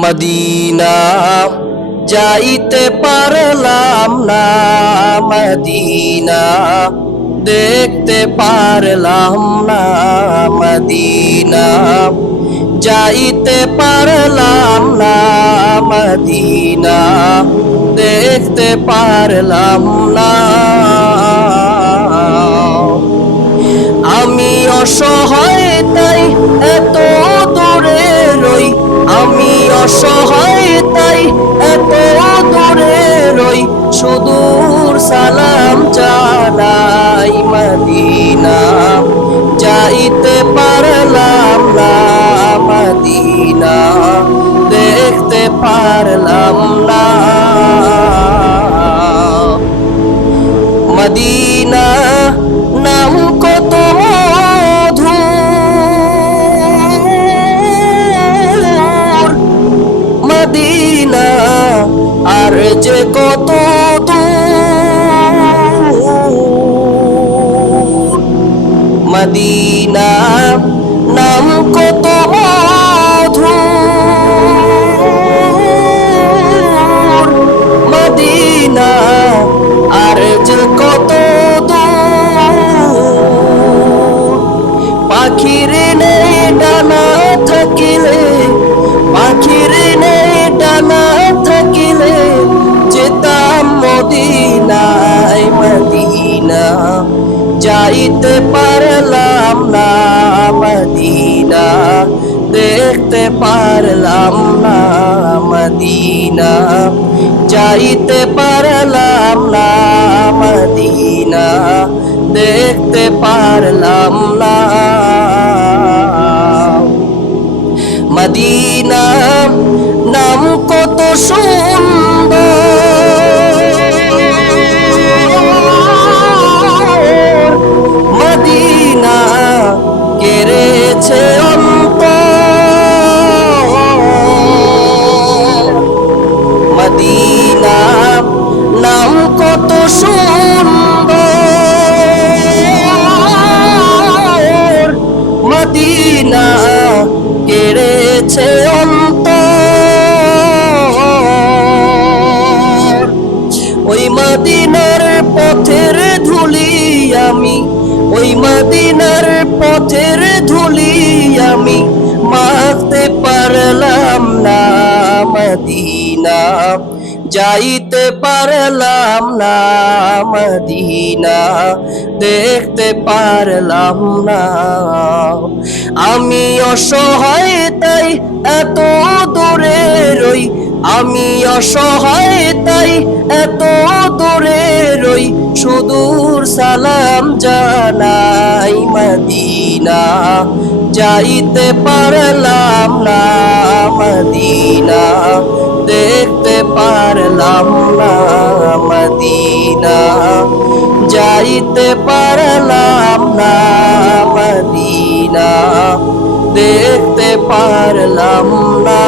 Medina যাইতে পারলাম না, মদিনা দেখতে পারলাম না, মদিনা যাইতে পারলাম না, মদিনা দেখতে পারলাম না। আমি অসহায় তাই এত দূরে রই, আমি অসহায় তাই এত দূরে রই, সুদূর সালাম জানাই, মদিনা যাইতে পারলাম না, মদিনা দেখতে পারলাম না। মদিনা নাম কত মধুর, মদিনা আর যে কত দূর, মদিনা নাম কত মধুর, মদিনা আর যে কত পাখির নেই ডানা থাকিলে, পাখির নেই ডানা থাকিলে যেতাম মদিনায়, মদিনা যাইতে পারলাম না, মদিনা দেখতে পারলাম না, মদিনা যাইতে পারলাম না, মদিনা দেখতে পারলাম না। মদিনা নাম কত সুন্দর, মদিনা কেড়েছে অন্তর, মদিনা নাম কত সুন্দর, মদিনা কেড়েছে অন্তর। ওই মদিনার পথের ধুলি আমি, ওই মদিনার পথের ধুলি আমি মাখতে পারলাম না, মদিনা যাইতে পারলাম না, মদিনা দেখতে পারলাম না। আমি অসহায় তাই এত দূরে রই, আমি অসহায় তাই এত দূরে রই, সুদূর সালাম জানাই, মদিনা যাইতে পারলাম না, মদিনা দেখতে পারলাম না, মদিনা যাইতে পারলাম না, মদিনা দেখতে পারলাম না।